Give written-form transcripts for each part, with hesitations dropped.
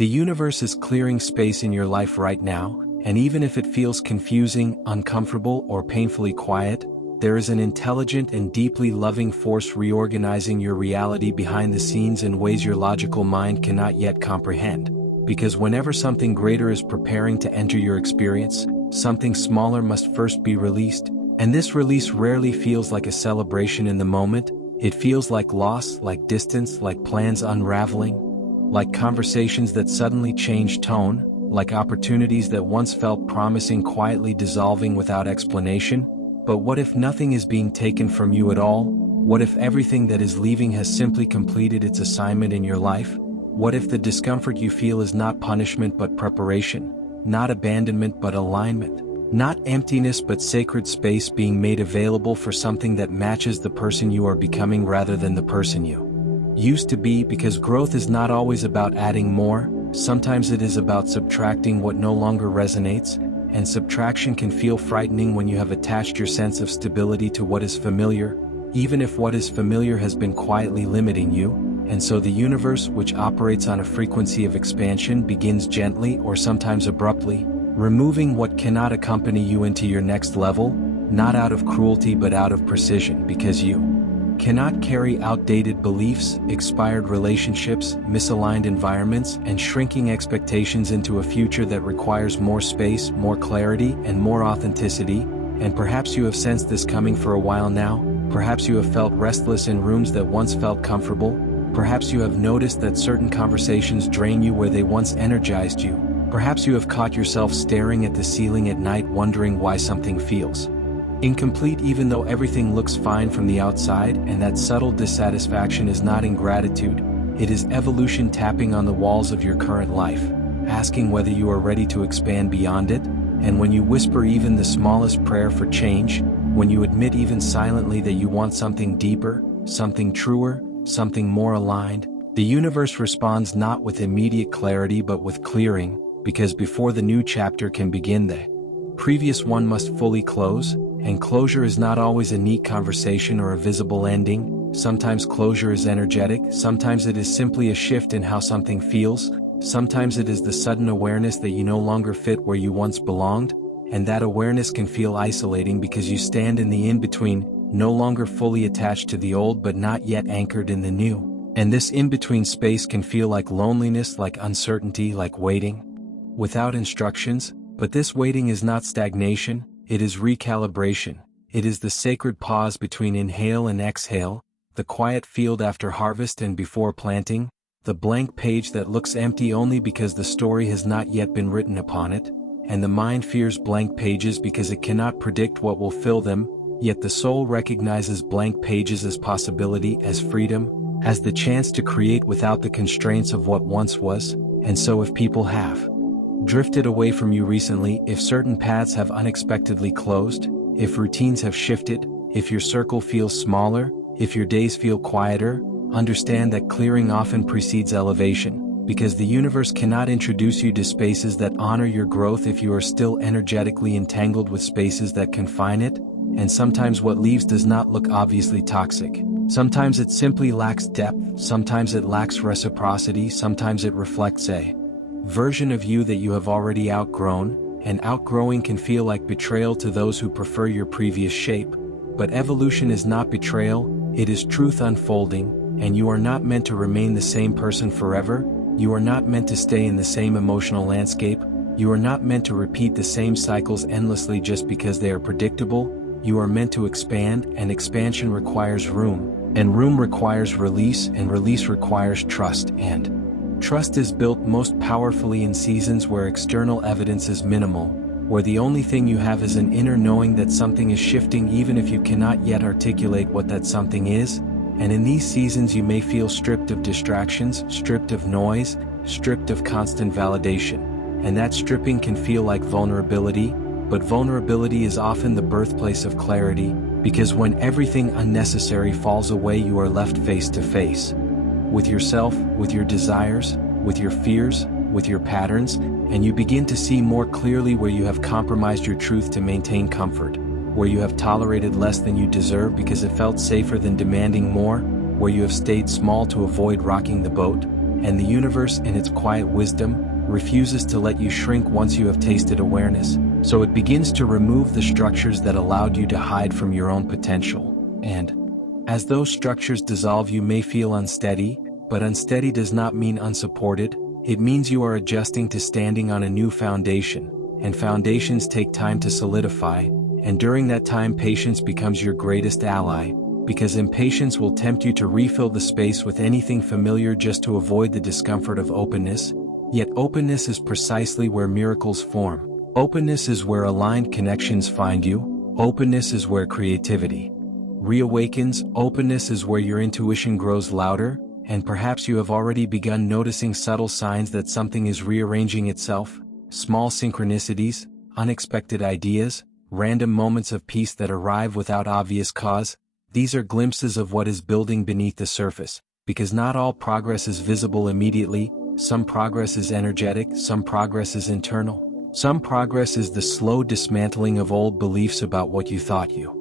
The universe is clearing space in your life right now, and even if it feels confusing, uncomfortable, or painfully quiet, there is an intelligent and deeply loving force reorganizing your reality behind the scenes in ways your logical mind cannot yet comprehend. Because whenever something greater is preparing to enter your experience, something smaller must first be released, and this release rarely feels like a celebration in the moment. It feels like loss, like distance, like plans unraveling, like conversations that suddenly change tone, like opportunities that once felt promising quietly dissolving without explanation. But what if nothing is being taken from you at all? What if everything that is leaving has simply completed its assignment in your life? What if the discomfort you feel is not punishment but preparation, not abandonment but alignment, not emptiness but sacred space being made available for something that matches the person you are becoming rather than the person you used to be? Because growth is not always about adding more, sometimes it is about subtracting what no longer resonates, and subtraction can feel frightening when you have attached your sense of stability to what is familiar, even if what is familiar has been quietly limiting you. And so the universe, which operates on a frequency of expansion, begins gently or sometimes abruptly, removing what cannot accompany you into your next level, not out of cruelty but out of precision, because you cannot carry outdated beliefs, expired relationships, misaligned environments, and shrinking expectations into a future that requires more space, more clarity, and more authenticity. And perhaps you have sensed this coming for a while now. Perhaps you have felt restless in rooms that once felt comfortable. Perhaps you have noticed that certain conversations drain you where they once energized you. Perhaps you have caught yourself staring at the ceiling at night wondering why something feels incomplete even though everything looks fine from the outside. And that subtle dissatisfaction is not ingratitude, it is evolution tapping on the walls of your current life, asking whether you are ready to expand beyond it. And when you whisper even the smallest prayer for change, when you admit even silently that you want something deeper, something truer, something more aligned, the universe responds not with immediate clarity but with clearing, because before the new chapter can begin, the previous one must fully close. And closure is not always a neat conversation or a visible ending. Sometimes closure is energetic, sometimes it is simply a shift in how something feels, sometimes it is the sudden awareness that you no longer fit where you once belonged, and that awareness can feel isolating because you stand in the in-between, no longer fully attached to the old but not yet anchored in the new. And this in-between space can feel like loneliness, like uncertainty, like waiting without instructions. But this waiting is not stagnation, it is recalibration. It is the sacred pause between inhale and exhale, the quiet field after harvest and before planting, the blank page that looks empty only because the story has not yet been written upon it. And the mind fears blank pages because it cannot predict what will fill them, yet the soul recognizes blank pages as possibility, as freedom, as the chance to create without the constraints of what once was. And so if people have drifted away from you recently, if certain paths have unexpectedly closed, if routines have shifted, if your circle feels smaller, if your days feel quieter, understand that clearing often precedes elevation, because the universe cannot introduce you to spaces that honor your growth if you are still energetically entangled with spaces that confine it. And sometimes what leaves does not look obviously toxic. Sometimes it simply lacks depth, sometimes it lacks reciprocity, sometimes it reflects a version of you that you have already outgrown, and outgrowing can feel like betrayal to those who prefer your previous shape. But evolution is not betrayal, it is truth unfolding, and you are not meant to remain the same person forever. You are not meant to stay in the same emotional landscape. You are not meant to repeat the same cycles endlessly just because they are predictable. You are meant to expand, and expansion requires room, and room requires release, and release requires trust, and trust is built most powerfully in seasons where external evidence is minimal, where the only thing you have is an inner knowing that something is shifting even if you cannot yet articulate what that something is. And in these seasons you may feel stripped of distractions, stripped of noise, stripped of constant validation. And that stripping can feel like vulnerability, but vulnerability is often the birthplace of clarity, because when everything unnecessary falls away you are left face to face with yourself, with your desires, with your fears, with your patterns, and you begin to see more clearly where you have compromised your truth to maintain comfort, where you have tolerated less than you deserve because it felt safer than demanding more, where you have stayed small to avoid rocking the boat. and the universe in its quiet wisdom refuses to let you shrink once you have tasted awareness, so it begins to remove the structures that allowed you to hide from your own potential. And as those structures dissolve, you may feel unsteady, but unsteady does not mean unsupported. It means you are adjusting to standing on a new foundation, and foundations take time to solidify, and during that time patience becomes your greatest ally, because impatience will tempt you to refill the space with anything familiar just to avoid the discomfort of openness. Yet openness is precisely where miracles form. Openness is where aligned connections find you. Openness is where creativity reawakens. Openness is where your intuition grows louder, and perhaps you have already begun noticing subtle signs that something is rearranging itself. Small synchronicities, unexpected ideas, random moments of peace that arrive without obvious cause. These are glimpses of what is building beneath the surface, because not all progress is visible immediately. Some progress is energetic, some progress is internal. Some progress is the slow dismantling of old beliefs about what you thought you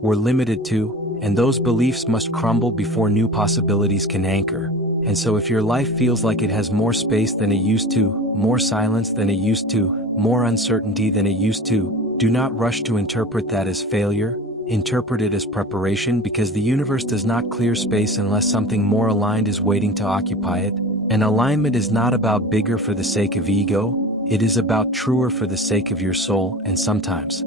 were limited to, and those beliefs must crumble before new possibilities can anchor. And so if your life feels like it has more space than it used to, more silence than it used to, more uncertainty than it used to, do not rush to interpret that as failure. Interpret it as preparation, because the universe does not clear space unless something more aligned is waiting to occupy it. And alignment is not about bigger for the sake of ego, it is about truer for the sake of your soul. And sometimes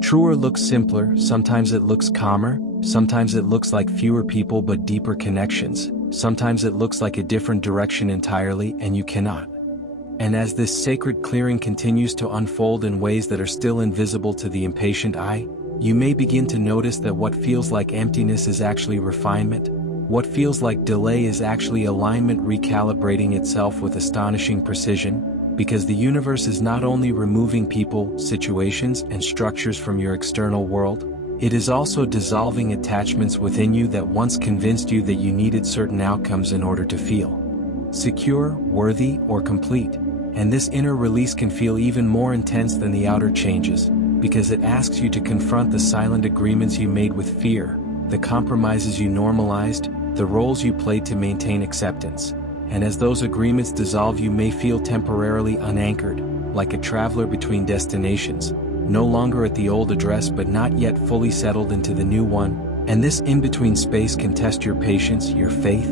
truer looks simpler, sometimes it looks calmer, sometimes it looks like fewer people but deeper connections, sometimes it looks like a different direction entirely, and you cannot. And as this sacred clearing continues to unfold in ways that are still invisible to the impatient eye, you may begin to notice that what feels like emptiness is actually refinement. What feels like delay is actually alignment recalibrating itself with astonishing precision, because the universe is not only removing people, situations, and structures from your external world, it is also dissolving attachments within you that once convinced you that you needed certain outcomes in order to feel secure, worthy, or complete. And this inner release can feel even more intense than the outer changes, because it asks you to confront the silent agreements you made with fear, the compromises you normalized, the roles you played to maintain acceptance. And as those agreements dissolve, you may feel temporarily unanchored, like a traveler between destinations, no longer at the old address but not yet fully settled into the new one. And this in-between space can test your patience, your faith,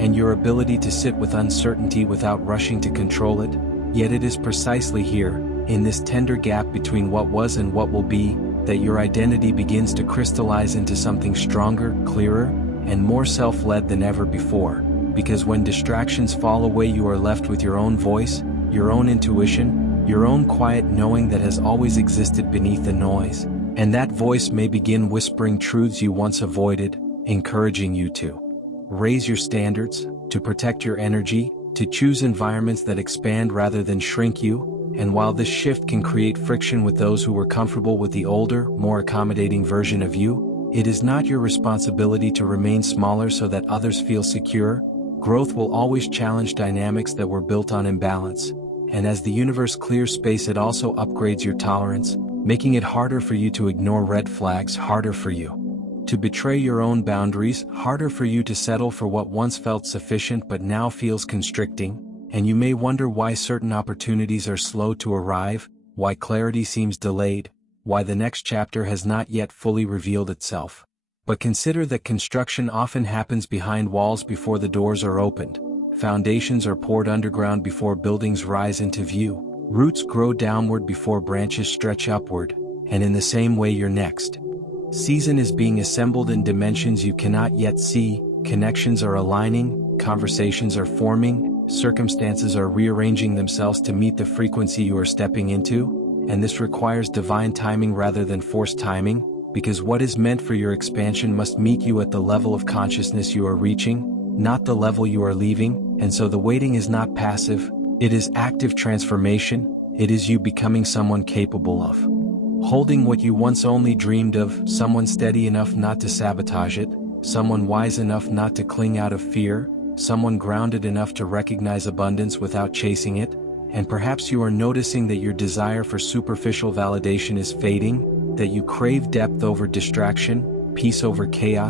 and your ability to sit with uncertainty without rushing to control it. Yet it is precisely here, in this tender gap between what was and what will be, that your identity begins to crystallize into something stronger, clearer, and more self-led than ever before. Because when distractions fall away, you are left with your own voice, your own intuition, your own quiet knowing that has always existed beneath the noise. And that voice may begin whispering truths you once avoided, encouraging you to raise your standards, to protect your energy, to choose environments that expand rather than shrink you. And while this shift can create friction with those who were comfortable with the older, more accommodating version of you, it is not your responsibility to remain smaller so that others feel secure. Growth will always challenge dynamics that were built on imbalance. And as the universe clears space, it also upgrades your tolerance, making it harder for you to ignore red flags, harder for you to betray your own boundaries, harder for you to settle for what once felt sufficient but now feels constricting. And you may wonder why certain opportunities are slow to arrive, why clarity seems delayed, why the next chapter has not yet fully revealed itself. But consider that construction often happens behind walls before the doors are opened. Foundations are poured underground before buildings rise into view. Roots grow downward before branches stretch upward, and in the same way your next season is being assembled in dimensions you cannot yet see. Connections are aligning, conversations are forming, circumstances are rearranging themselves to meet the frequency you are stepping into, and this requires divine timing rather than forced timing, because what is meant for your expansion must meet you at the level of consciousness you are reaching, not the level you are leaving. And so the waiting is not passive, it is active transformation. It is you becoming someone capable of holding what you once only dreamed of, someone steady enough not to sabotage it, someone wise enough not to cling out of fear, someone grounded enough to recognize abundance without chasing it. And perhaps you are noticing that your desire for superficial validation is fading, that you crave depth over distraction, peace over chaos.